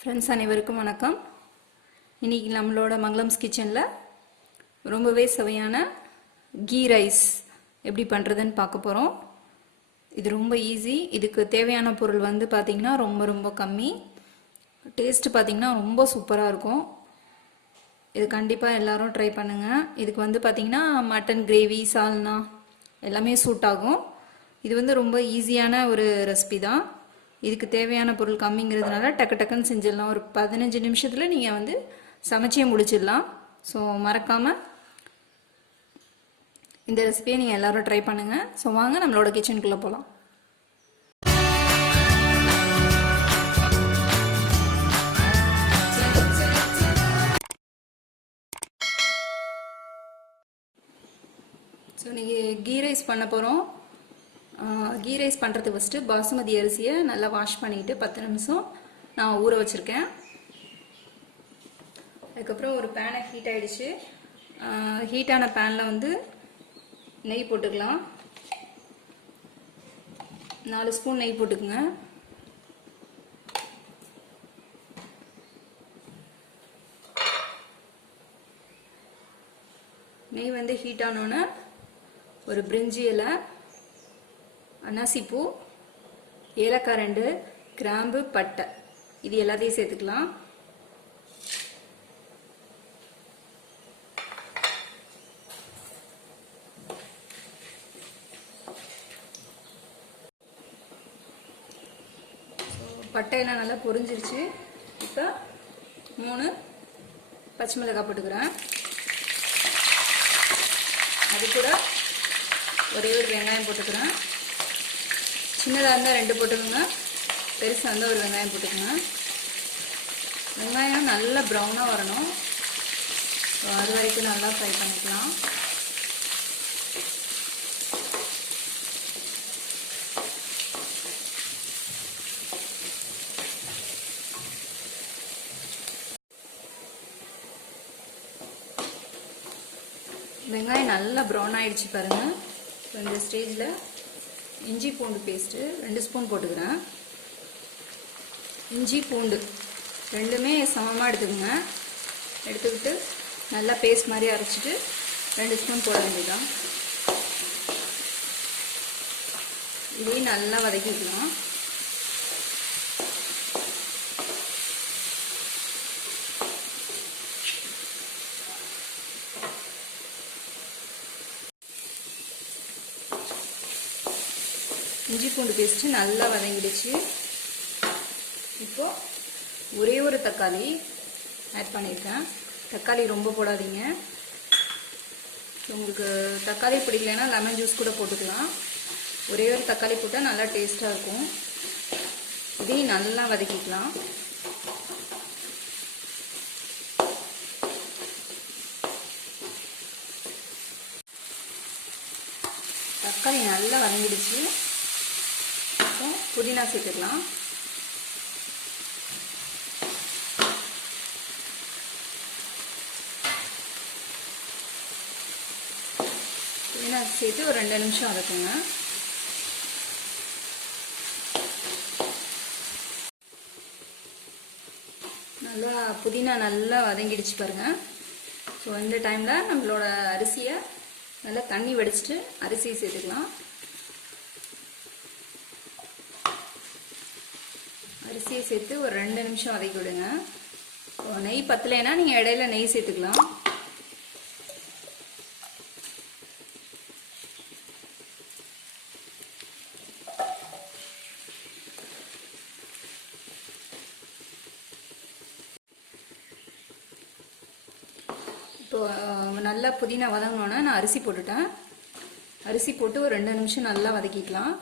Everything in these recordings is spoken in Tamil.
ஃப்ரெண்ட்ஸ் அனைவருக்கும் வணக்கம். இன்றைக்கி நம்மளோட மங்களம்ஸ் கிச்சனில் ரொம்பவே சுவையான கீ ரைஸ் எப்படி பண்ணுறதுன்னு பார்க்க போகிறோம். இது ரொம்ப ஈஸி. இதுக்கு தேவையான பொருள் பார்த்திங்கன்னா ரொம்ப கம்மி. டேஸ்ட்டு பார்த்திங்கன்னா ரொம்ப சூப்பராக இருக்கும். இது கண்டிப்பாக எல்லோரும் ட்ரை பண்ணுங்கள். இதுக்கு பார்த்திங்கன்னா மட்டன் கிரேவி, சால்னா எல்லாமே சூட் ஆகும். இது ரொம்ப ஈஸியான ஒரு ரெசிபி தான். இதுக்கு தேவையான பொருள் கம்மிங்கிறதுனால டக்குன்னு செஞ்சிடலாம். ஒரு 15 நிமிஷத்தில் நீங்கள் சமைச்சே முடிச்சிடலாம். ஸோ மறக்காமல் இந்த ரெசிபியை நீங்கள் எல்லோரும் ட்ரை பண்ணுங்கள். ஸோ வாங்க நம்மளோட கிச்சனுக்குள்ளே போகலாம். ஸோ இன்றைக்கி கீ ரைஸ் பண்ண போகிறோம். கீ ரைஸ் பண்ணுறதுக்கு ஃபஸ்ட்டு பாசுமதி அரிசியை நல்லா வாஷ் பண்ணிவிட்டு 10 நிமிஷம் நான் ஊற வச்சுருக்கேன். அதுக்கப்புறம் ஒரு பேனை ஹீட் ஆகிடுச்சு. ஹீட்டான பேனில் நெய் போட்டுக்கலாம். 4 ஸ்பூன் நெய் போட்டுக்குங்க. நெய் ஹீட் ஆனோன்னே ஒரு பிரிஞ்சி இலை, அன்னாசிப்பூ, ஏலக்காய் 2, கிராம்பு, பட்டை இது எல்லாத்தையும் சேர்த்துக்கலாம். பட்டையெல்லாம் நல்லா பொரிஞ்சிருச்சு. இப்போ 3 பச்சை மிளகாய் போட்டுக்கிறேன். அது கூட ஒரே ஒரு வெங்காயம் போட்டுக்கிறேன். சின்னதாக இருந்தால் 2 போட்டுக்கோங்க, பெருசாக இருந்தால் ஒரு வெங்காயம் போட்டுக்கோங்க. வெங்காயம் நல்லா ப்ரௌனாக வரணும். அது வரைக்கும் நல்லா ஃப்ரை பண்ணிக்கலாம். வெங்காயம் நல்லா ப்ரௌன் ஆகிடுச்சு பாருங்கள். ஸோ இந்த ஸ்டேஜில் இஞ்சி பூண்டு பேஸ்ட்டு 2 ஸ்பூன் போட்டுக்கிறேன். இஞ்சி பூண்டு ரெண்டுமே சமமாக எடுத்துக்கோங்க. எடுத்துக்கிட்டு நல்லா பேஸ்ட் மாதிரி அரைச்சிட்டு 2 ஸ்பூன் போட வேண்டியதான். இதையும் நல்லா வதக்கிக்கலாம். இஞ்சி பூண்டு பேஸ்ட்டு நல்லா வதங்கிடுச்சு. இப்போது ஒரே ஒரு தக்காளி ஆட் பண்ணியிருக்கேன். தக்காளி ரொம்ப போடாதீங்க. உங்களுக்கு தக்காளி பிடிக்கலைன்னா லெமன் ஜூஸ் கூட போட்டுக்கலாம். ஒரே ஒரு தக்காளி போட்டால் நல்லா டேஸ்ட்டாக இருக்கும். இதையும் நல்லா வதக்கிக்கலாம். தக்காளி நல்லா வதங்கிடுச்சு. புதினா சேர்த்துக்கலாம். புதினா சேர்த்து ஒரு 2 நிமிஷம் வதக்குங்க. நல்லா புதினா நல்லா வதங்கிடுச்சு பாருங்க. ஸோ இந்த டைமில் நம்மளோட அரிசியை நல்லா தண்ணி வடிச்சிட்டு அரிசியை சேர்த்துக்கலாம். அரிசியை சேர்த்து ஒரு 2 நிமிஷம் வதக்கி விடுங்க. நெய் பத்தலைன்னா நீங்கள் இடையில நெய் சேர்த்துக்கலாம். இப்போ நல்லா புதினா வதங்கினோன்னா நான் அரிசி போட்டுட்டேன். அரிசி போட்டு ஒரு 2 நிமிஷம் நல்லா வதக்கிக்கலாம்.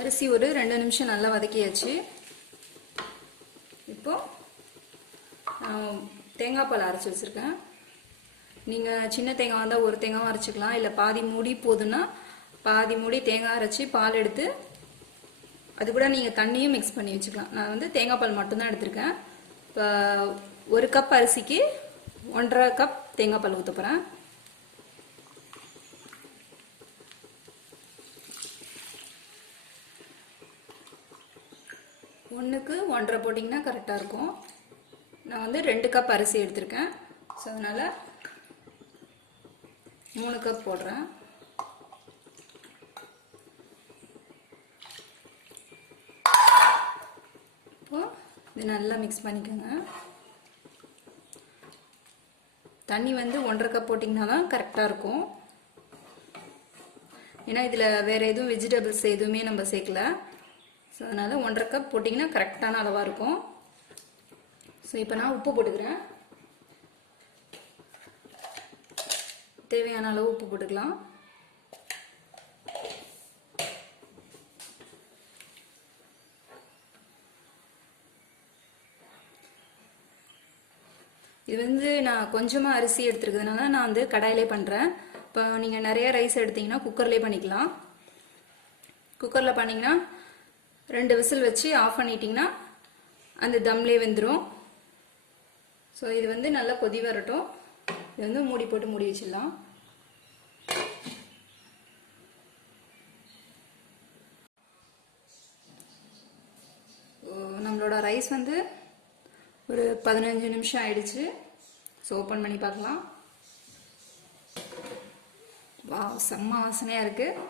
அரிசி ஒரு 2 நிமிஷம் நல்லா வதக்கியாச்சு. இப்போது தேங்காய் பால் அரைச்சி வச்சுருக்கேன். நீங்கள் சின்ன தேங்காய் வந்தால் ஒரு தேங்காவும் அரைச்சிக்கலாம். இல்லை பாதி மூடி போதுன்னா பாதி மூடி தேங்காய் அரைச்சி பால் எடுத்து அது கூட நீங்கள் தண்ணியும் மிக்ஸ் பண்ணி வச்சுக்கலாம். நான் தேங்காய் பால் மட்டும்தான் எடுத்திருக்கேன். இப்போ 1 கப் அரிசிக்கு 1.5 கப் தேங்காய் பால் ஊற்ற போகிறேன். ஒன்றுக்கு 1.5 போட்டிங்கன்னா கரெக்டாக இருக்கும். நான் வந்து 2 கப் அரிசி எடுத்திருக்கேன். ஸோ அதனால் 3 கப் போடுறேன். இப்போ இது நல்லா மிக்ஸ் பண்ணிக்கோங்க. தண்ணி வந்து 1.5 கப் போட்டிங்கன்னா தான் கரெக்டாக இருக்கும். ஏன்னா இதில் வேறு எதுவும் வெஜிடபிள்ஸ் எதுவுமே நம்ம சேர்க்கல. ஸோ அதனால் 1.5 கப் போட்டிங்கன்னா கரெக்டான அளவாக இருக்கும். ஸோ இப்போ நான் உப்பு போட்டுக்கிறேன். தேவையான அளவு உப்பு போட்டுக்கலாம். இது வந்து நான் கொஞ்சமாக அரிசி எடுத்துருக்கிறதுனால நான் வந்து கடாயிலே பண்ணுறேன். இப்போ நீங்கள் நிறைய ரைஸ் எடுத்திங்கன்னா குக்கர்லேயே பண்ணிக்கலாம். குக்கரில் பண்ணிங்கன்னா 2 விசில் வச்சு ஆஃப் பண்ணிட்டிங்கன்னா அந்த தம்லேயே வெந்துடும். ஸோ இது வந்து நல்லா கொதி வரட்டும். இது வந்து மூடி போட்டு மூடி வச்சிடலாம். நம்மளோட ரைஸ் வந்து ஒரு 15 நிமிஷம் ஆயிடுச்சு. ஸோ ஓப்பன் பண்ணி பார்க்கலாம். வா, செம்ம வாசனையாக இருக்குது.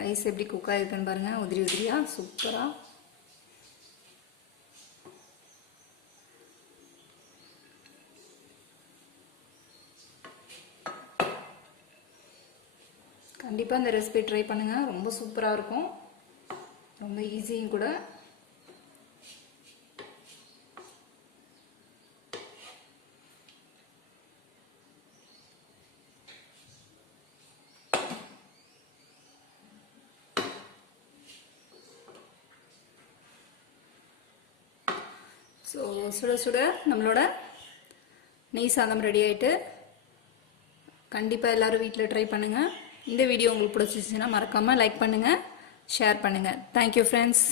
ரைஸ் எப்படி குக் ஆகிருக்குன்னு பாருங்கள். உதிரி உதிரியாக சூப்பராக. கண்டிப்பாக இந்த ரெசிபி ட்ரை பண்ணுங்கள். ரொம்ப சூப்பராக இருக்கும். ரொம்ப ஈஸியும் கூட. ஸோ சுட சுட நம்மளோட நெய் சாதம் ரெடி ஆகிட்டு. கண்டிப்பாக எல்லோரும் வீட்டில் ட்ரை பண்ணுங்கள். இந்த வீடியோ உங்களுக்கு பிடிச்சிச்சுன்னா மறக்காமல் லைக் பண்ணுங்கள், ஷேர் பண்ணுங்கள். Thank you friends.